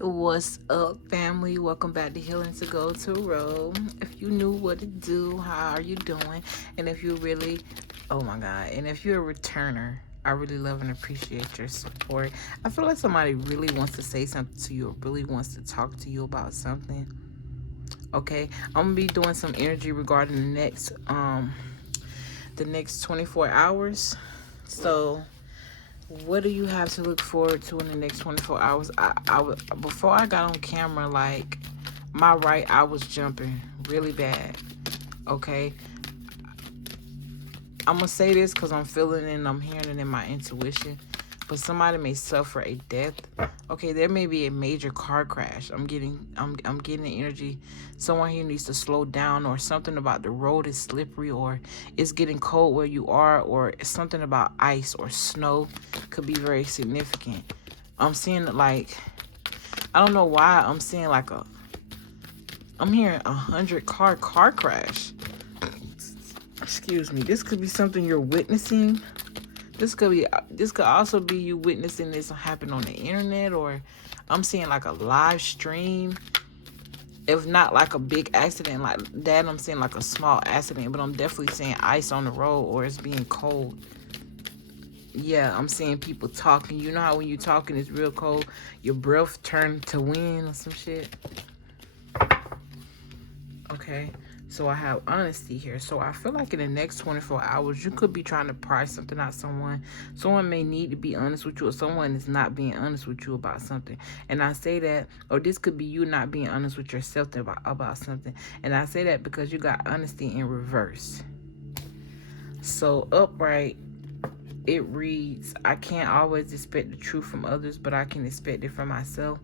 What's up, family? Welcome back to Healingtogoldtarot. If you knew what to do, how are you doing? And if you really, oh my God, and if you're a returner, I really love and appreciate your support. I feel like somebody really wants to say something to you or really wants to talk to you about something. Okay, I'm gonna be doing some energy regarding the next 24 hours. So what do you have to look forward to in the next 24 hours? Before I got on camera, like, my right eye was jumping really bad. Okay, I'm gonna say this because I'm feeling it and I'm hearing it in my intuition. But somebody may suffer a death. Okay, there may be a major car crash. I'm getting the energy. Someone here needs to slow down, or something about the road is slippery, or it's getting cold where you are, or something about ice or snow could be very significant. I'm seeing like, I don't know why I'm seeing like I'm hearing 100-car crash. Excuse me. This could be something you're witnessing. This could also be you witnessing this happen on the internet, or I'm seeing like a live stream. If not like a big accident like that, I'm seeing like a small accident, but I'm definitely seeing ice on the road, or it's being cold. Yeah, I'm seeing people talking. You know how when you're talking it's real cold, your breath turned to wind or some shit. Okay. So I have honesty here. So I feel like in the next 24 hours, you could be trying to pry something out of someone. Someone may need to be honest with you, or someone is not being honest with you about something. And I say that, or this could be you not being honest with yourself about something. And I say that because you got honesty in reverse. So upright, it reads, I can't always expect the truth from others, but I can expect it from myself.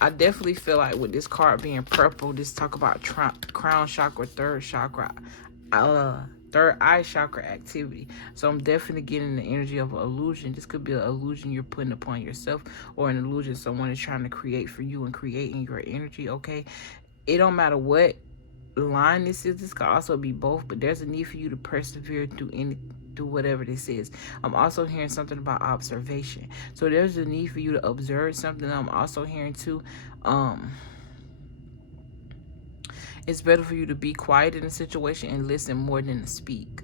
I definitely feel like with this card being purple, this talk about crown chakra, third eye chakra activity. So I'm definitely getting the energy of an illusion. This could be an illusion you're putting upon yourself, or an illusion someone is trying to create for you and creating your energy. Okay, it don't matter what line this is. This could also be both, but there's a need for you to persevere through whatever this is. I'm also hearing something about observation. So there's a need for you to observe something. I'm also hearing too, it's better for you to be quiet in a situation and listen more than to speak.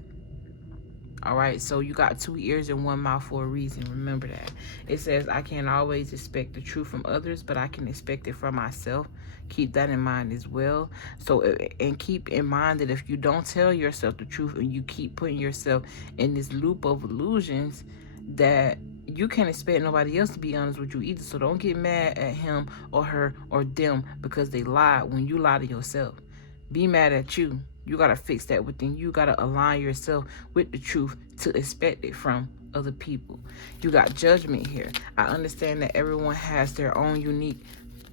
All right, so you got 2 ears and 1 mouth for a reason. Remember that. It says, I can't always expect the truth from others, but I can expect it from myself. Keep that in mind as well. So, and keep in mind that if you don't tell yourself the truth and you keep putting yourself in this loop of illusions, that you can't expect nobody else to be honest with you either. So don't get mad at him or her or them because they lied when you lie to yourself. Be mad at you. You got to fix that within you. Got to align yourself with the truth to expect it from other people. You got judgment here. I understand that everyone has their own unique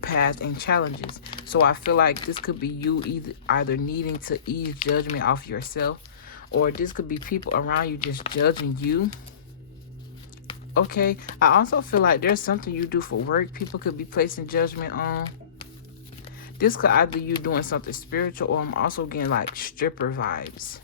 path and challenges. So I feel like this could be you either needing to ease judgment off yourself, or this could be people around you just judging you. Okay, I also feel like there's something you do for work people could be placing judgment on. This could either you doing something spiritual, or I'm also getting like stripper vibes.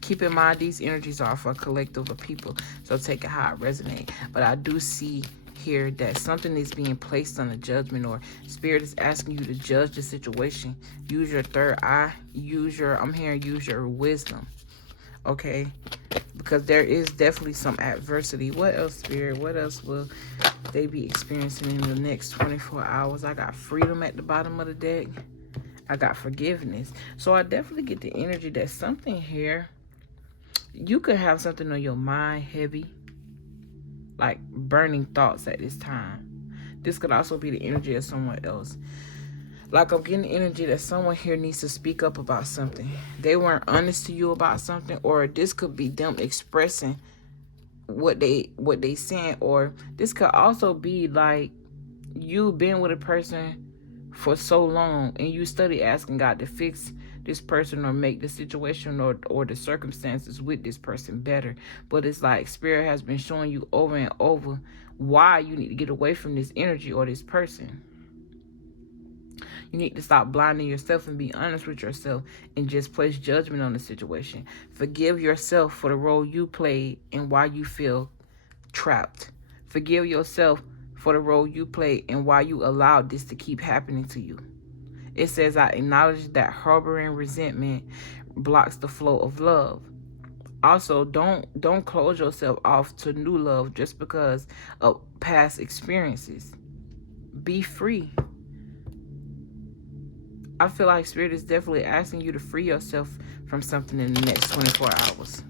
Keep in mind these energies are for a collective of people, so take it how it resonates. But I do see here that something is being placed on a judgment, or spirit is asking you to judge the situation. Use your third eye. Use your wisdom. Okay, because there is definitely some adversity. What else, spirit? What else will they be experiencing in the next 24 hours? I got freedom at the bottom of the deck. I got forgiveness. So I definitely get the energy that something here, you could have something on your mind heavy, like burning thoughts at this time. This could also be the energy of someone else. Like I'm getting the energy that someone here needs to speak up about something. They weren't honest to you about something, or this could be them expressing what they saying, or this could also be like you've been with a person for so long and you study asking God to fix this person or make the situation or the circumstances with this person better. But it's like spirit has been showing you over and over why you need to get away from this energy or this person. You need to stop blinding yourself and be honest with yourself and just place judgment on the situation. Forgive yourself for the role you played and why you feel trapped. Forgive yourself for the role you played and why you allowed this to keep happening to you. It says, I acknowledge that harboring resentment blocks the flow of love. Also, don't close yourself off to new love just because of past experiences. Be free. I feel like Spirit is definitely asking you to free yourself from something in the next 24 hours.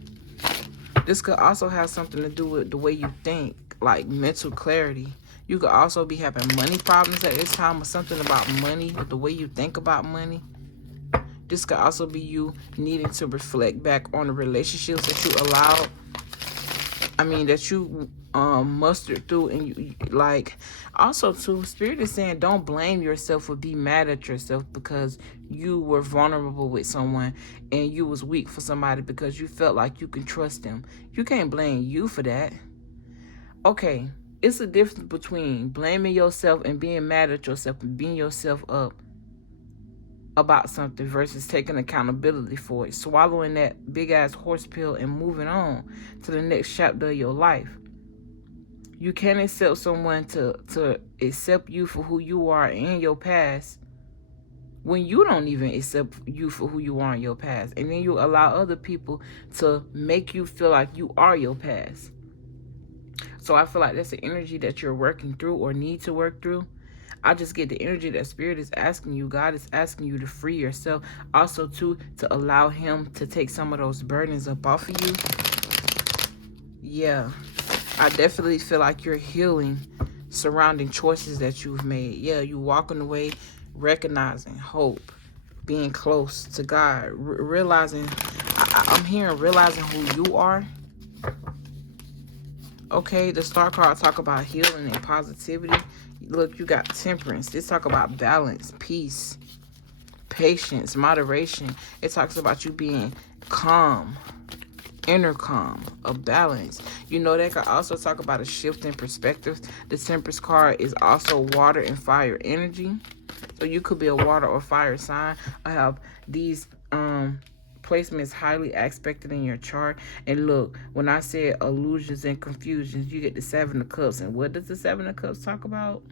This could also have something to do with the way you think, like mental clarity. You could also be having money problems at this time, or something about money, or the way you think about money. This could also be you needing to reflect back on the relationships that you allowed. That you mustered through, and you like. Also, too, Spirit is saying don't blame yourself or be mad at yourself because you were vulnerable with someone and you was weak for somebody because you felt like you can trust them. You can't blame you for that. Okay, it's a difference between blaming yourself and being mad at yourself and beating yourself up about something versus taking accountability for it, swallowing that big ass horse pill and moving on to the next chapter of your life. You can't accept someone to accept you for who you are in your past when you don't even accept you for who you are in your past, and then you allow other people to make you feel like you are your past. So I feel like that's the energy that you're working through or need to work through. I just get the energy that Spirit is asking you. God is asking you to free yourself. Also, too, to allow Him to take some of those burdens up off of you. Yeah, I definitely feel like you're healing surrounding choices that you've made. Yeah, you walking away, recognizing hope, being close to God, realizing, I'm hearing realizing who you are. Okay, the Star card talk about healing and positivity. Look, you got temperance. This talk about balance, peace, patience, moderation. It talks about you being calm, inner calm, a balance. That could also talk about a shift in perspective. The temperance card is also water and fire energy. So you could be a water or fire sign. I have these placements highly expected in your chart. And look, when I said illusions and confusions, you get the Seven of Cups. And what does the Seven of Cups talk about?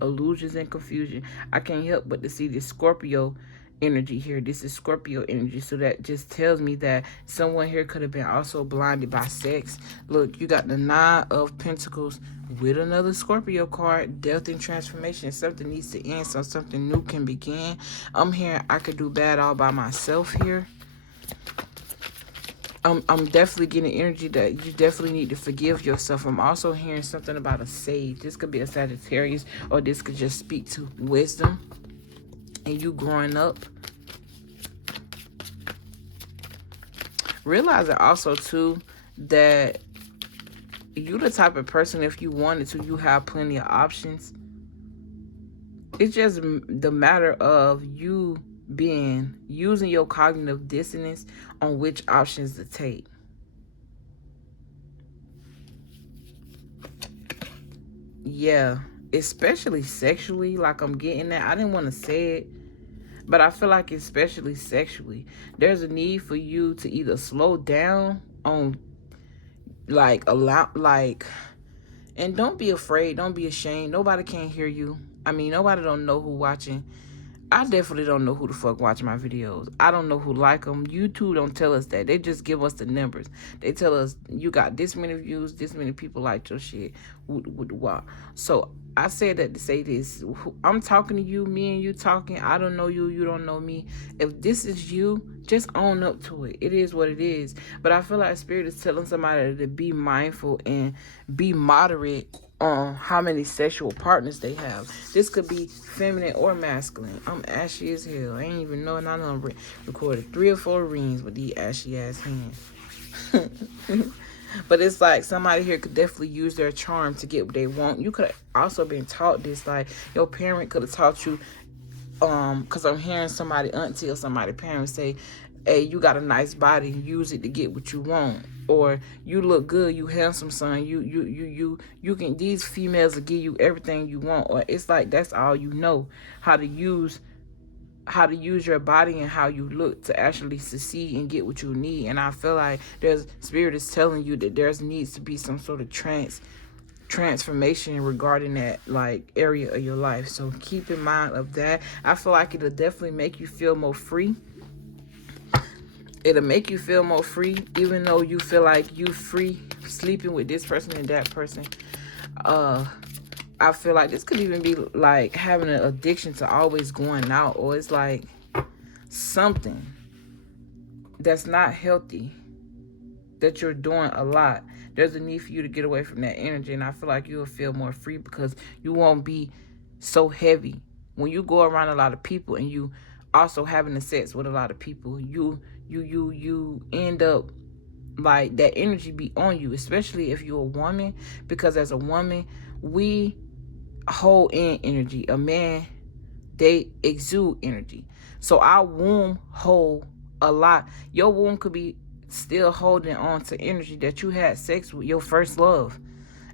Illusions and confusion. I can't help but to see this Scorpio energy here. This is Scorpio energy. So that just tells me that someone here could have been also blinded by sex. Look, you got the Nine of Pentacles with another Scorpio card. Death and transformation. Something needs to end so something new can begin. I'm hearing I could do bad all by myself here. I'm definitely getting energy that you definitely need to forgive yourself. I'm also hearing something about a sage. This could be a Sagittarius, or this could just speak to wisdom and you growing up. Realizing also, too, that you the type of person, if you wanted to, you have plenty of options. It's just the matter of you using your cognitive dissonance on which options to take. Yeah, especially sexually, like I'm getting that. I didn't want to say it, but I feel like especially sexually, there's a need for you to either slow down on and don't be afraid, don't be ashamed. Nobody can hear you. Nobody don't know who watching. I definitely don't know who the fuck watching my videos. I don't know who like them. YouTube don't tell us that. They just give us the numbers. They tell us you got this many views, this many people like your shit. Wow. So I said that to say this. I'm talking to you, me and you talking. I don't know you, you don't know me. If this is you, just own up to it. It is what it is. But I feel like Spirit is telling somebody to be mindful and be moderate on how many sexual partners they have. This could be feminine or masculine. I'm ashy as hell. I ain't even knowing I done recorded 3 or 4 rings with these ashy ass hands. But it's like somebody here could definitely use their charm to get what they want. You could have also been taught this, like your parent could have taught you, because I'm hearing somebody auntie or somebody parent say, hey, you got a nice body, use it to get what you want. Or you look good, you handsome, son. You can, these females will give you everything you want. Or it's like that's all you know, how to use your body and how you look to actually succeed and get what you need. And I feel like Spirit is telling you that there's needs to be some sort of transformation regarding that like area of your life. So keep in mind of that. I feel like it'll definitely make you feel more free. It'll make you feel more free, even though you feel like you free sleeping with this person and that person. I feel like this could even be like having an addiction to always going out, or it's like something that's not healthy that you're doing a lot. There's a need for you to get away from that energy, and I feel like you'll feel more free because you won't be so heavy. When you go around a lot of people and you also having the sex with a lot of people, you end up like that energy be on you, especially if you're a woman, because as a woman, we hold in energy. A man, they exude energy. So our womb hold a lot. Your womb could be still holding on to energy that you had sex with your first love,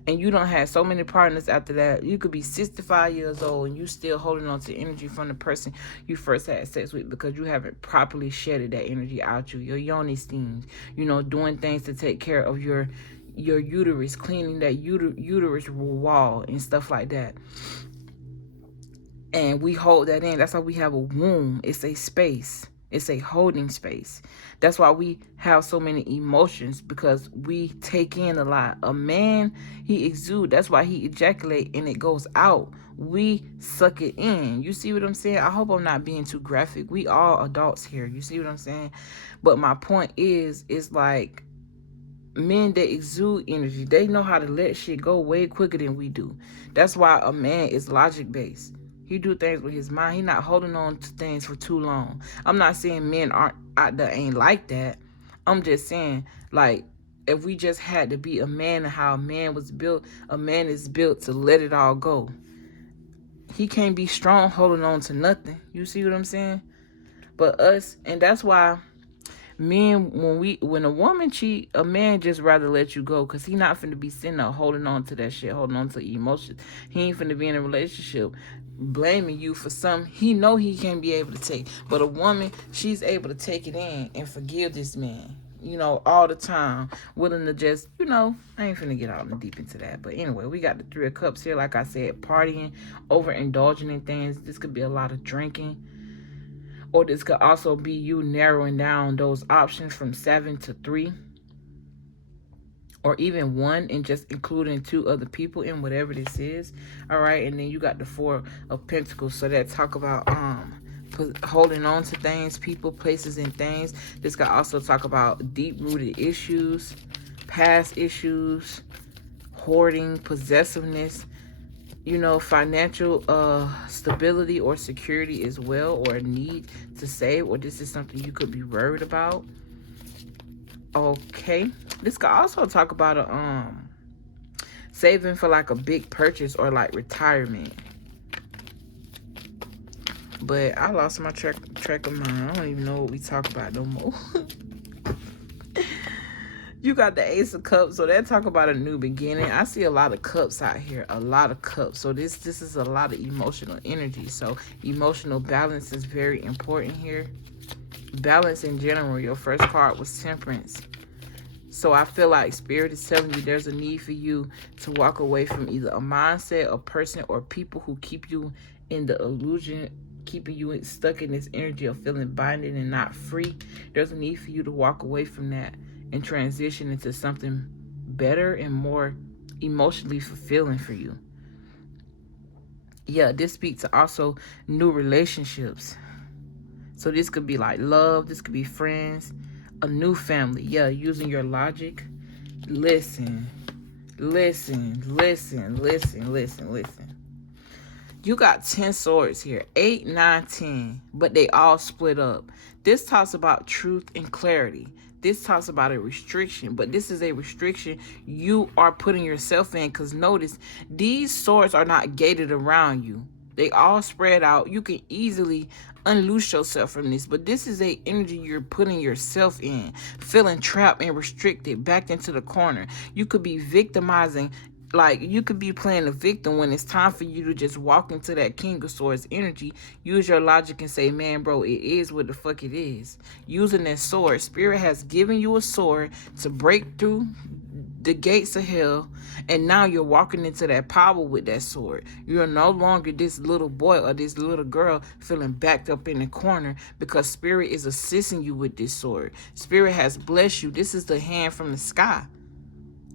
and you don't have so many partners after that. You could be 65 years old and you still holding on to energy from the person you first had sex with because you haven't properly shedded that energy out you. Your yoni steams, doing things to take care of your uterus, cleaning that uterus wall and stuff like that. And we hold that in. That's why we have a womb. It's a space. It's a holding space. That's why we have so many emotions, because we take in a lot. A man, he exudes. That's why he ejaculates and it goes out. We suck it in. You see what I'm saying? I hope I'm not being too graphic. We all adults here. You see what I'm saying? But my point is, it's like men that exude energy, they know how to let shit go way quicker than we do. That's why a man is logic based. He do things with his mind. He not holding on to things for too long. I'm not saying men aren't out there ain't like that. I'm just saying, like, if we just had to be a man and how a man was built, a man is built to let it all go. He can't be strong holding on to nothing. You see what I'm saying? But us, and that's why men, when a woman cheat, a man just rather let you go, because he not finna be sitting there holding on to that shit, holding on to emotions. He ain't finna be in a relationship blaming you for something he know he can't be able to take. But a woman, she's able to take it in and forgive this man, all the time, willing to just, I ain't finna get out and deep into that. But anyway, we got the Three of Cups here. Like I said, partying, overindulging in things. This could be a lot of drinking, or this could also be you narrowing down those options from 7 to 3, or even 1, and just including 2 other people in whatever this is. All right. And then you got the Four of Pentacles. So that talk about holding on to things, people, places, and things. This could also talk about deep-rooted issues, past issues, hoarding, possessiveness, financial stability or security as well, or a need to save, or this is something you could be worried about. Okay. This could also talk about saving for like a big purchase or like retirement. But I lost my track of mind. I don't even know what we talk about no more. You got the Ace of Cups, so that talk about a new beginning. I see a lot of cups out here, a lot of cups. So this is a lot of emotional energy. So emotional balance is very important here. Balance in general. Your first card was Temperance. So I feel like Spirit is telling you there's a need for you to walk away from either a mindset, a person, or people who keep you in the illusion, keeping you stuck in this energy of feeling binding and not free. There's a need for you to walk away from that and transition into something better and more emotionally fulfilling for you. Yeah, this speaks to also new relationships. So this could be like love, this could be friends, a new family. Yeah, using your logic. Listen. You got 10 swords here, 8, 9, 10, but they all split up. This talks about truth and clarity. This talks about a restriction, but this is a restriction you are putting yourself in, because notice, these swords are not gated around you. They all spread out. You can easily unloose yourself from this, but this is a energy you're putting yourself in, feeling trapped and restricted, backed into the corner. You could be victimizing. Like, you could be playing a victim when it's time for you to just walk into that King of Swords energy. Use your logic and say, man, bro, it is what the fuck it is. Using that sword. Spirit has given you a sword to break through the gates of hell, and now you're walking into that power with that sword. You're no longer this little boy or this little girl feeling backed up in the corner, because Spirit is assisting you with this sword. Spirit has blessed you. This is the hand from the sky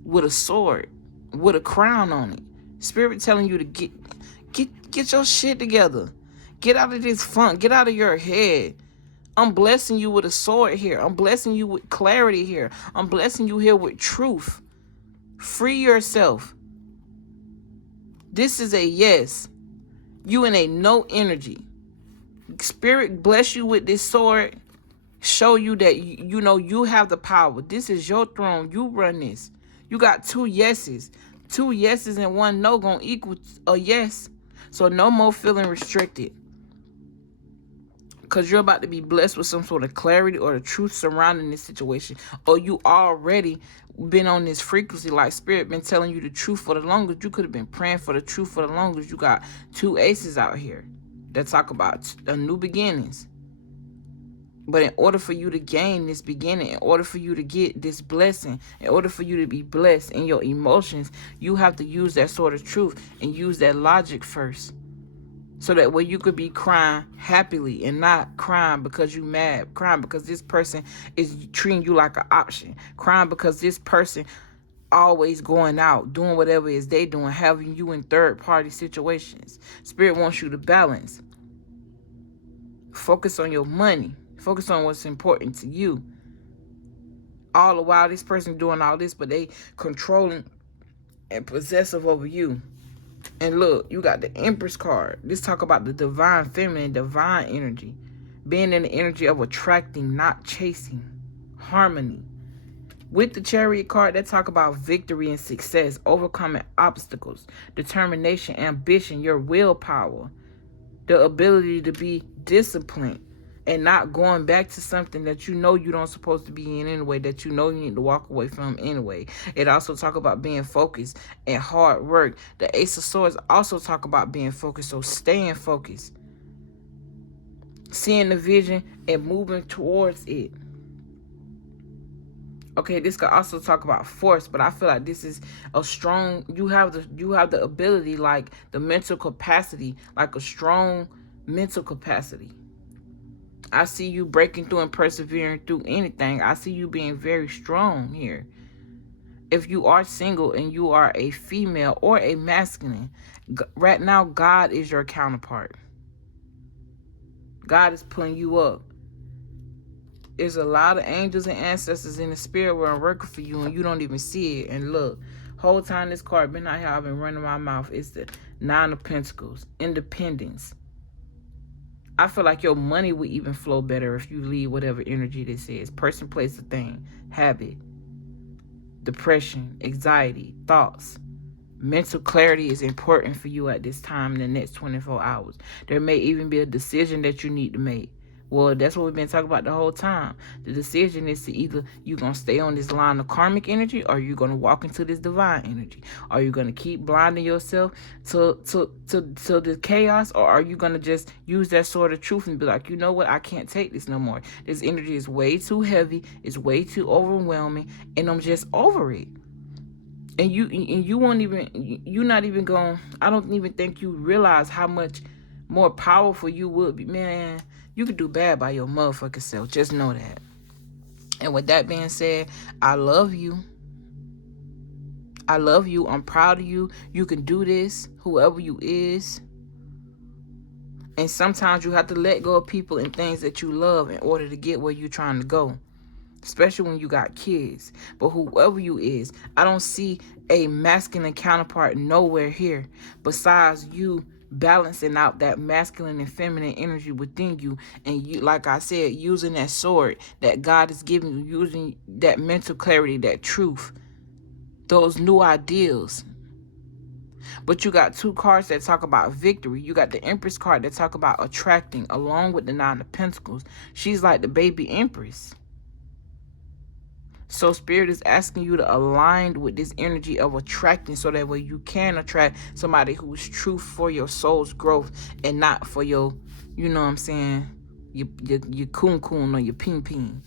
with a sword, with a crown on it. Spirit telling you to get your shit together. Get out of this funk. Get out of your head. I'm blessing you with a sword here. I'm blessing you with clarity here. I'm blessing you here with truth. Free yourself. This is a yes. You in a no energy. Spirit bless you with this sword. Show you that you know you have the power. This is your throne. You run this. You got 2 yeses. 2 yeses and 1 no gonna equal a yes. So no more feeling restricted. Because you're about to be blessed with some sort of clarity or the truth surrounding this situation. Or you already been on this frequency, like Spirit been telling you the truth for the longest. You could have been praying for the truth for the longest. You got 2 aces out here that talk about new beginnings. But in order for you to gain this beginning, in order for you to get this blessing, in order for you to be blessed in your emotions, you have to use that sort of truth and use that logic first. So that way you could be crying happily and not crying because you mad. Crying because this person is treating you like an option. Crying because this person always going out, doing whatever it is they doing, having you in third-party situations. Spirit wants you to balance. Focus on your money. Focus on what's important to you. All the while this person doing all this, but they controlling and possessive over you. And look, you got the Empress card. This talk about the divine feminine, divine energy. Being in the energy of attracting, not chasing. Harmony. With the Chariot card, that talk about victory and success, overcoming obstacles, determination, ambition, your willpower, the ability to be disciplined, and not going back to something that you know you don't supposed to be in anyway, that you know you need to walk away from anyway. It also talk about being focused and hard work. The Ace of Swords also talk about being focused, so staying focused. Seeing the vision and moving towards it. Okay, this could also talk about force, but I feel like this is a strong, you have the ability, like the mental capacity, like a strong mental capacity. I see you breaking through and persevering through anything. I see you being very strong here. If you are single and you are a female or a masculine, right now God is your counterpart. God is pulling you up. There's a lot of angels and ancestors in the spirit world working for you and you don't even see it. And look, whole time this card been out here, I've been running my mouth. It's the 9 of Pentacles, independence. I feel like your money would even flow better if you leave whatever energy this is. Person, place, or thing. Habit. Depression. Anxiety. Thoughts. Mental clarity is important for you at this time in the next 24 hours. There may even be a decision that you need to make. Well, that's what we've been talking about the whole time. The decision is to either you're going to stay on this line of karmic energy or you're going to walk into this divine energy. Are you going to keep blinding yourself to the chaos, or are you going to just use that sort of truth and be like, you know what, I can't take this no more. This energy is way too heavy. It's way too overwhelming, and I'm just over it. And you won't even, you're not even going, I don't even think you realize how much more powerful you would be. Man, you could do bad by your motherfucking self. Just know that. And with that being said, I love you. I love you. I'm proud of you. You can do this, whoever you is. And sometimes you have to let go of people and things that you love in order to get where you're trying to go. Especially when you got kids. But whoever you is, I don't see a masculine counterpart nowhere here besides you balancing out that masculine and feminine energy within you, and you, like I said, using that sword that God is giving you, using that mental clarity, that truth, those new ideals. But you got 2 cards that talk about victory. You got the Empress card that talk about attracting, along with the 9 of Pentacles. She's like the baby Empress. So Spirit is asking you to align with this energy of attracting, so that way you can attract somebody who is true for your soul's growth and not for your, you know what I'm saying, your coon or your ping.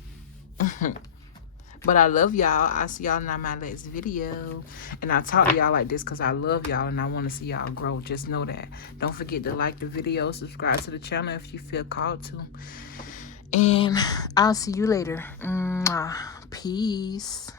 But I love y'all. I'll see y'all in my next video. And I talk to y'all like this because I love y'all and I want to see y'all grow. Just know that. Don't forget to like the video, subscribe to the channel if you feel called to. And I'll see you later. Mwah. Peace.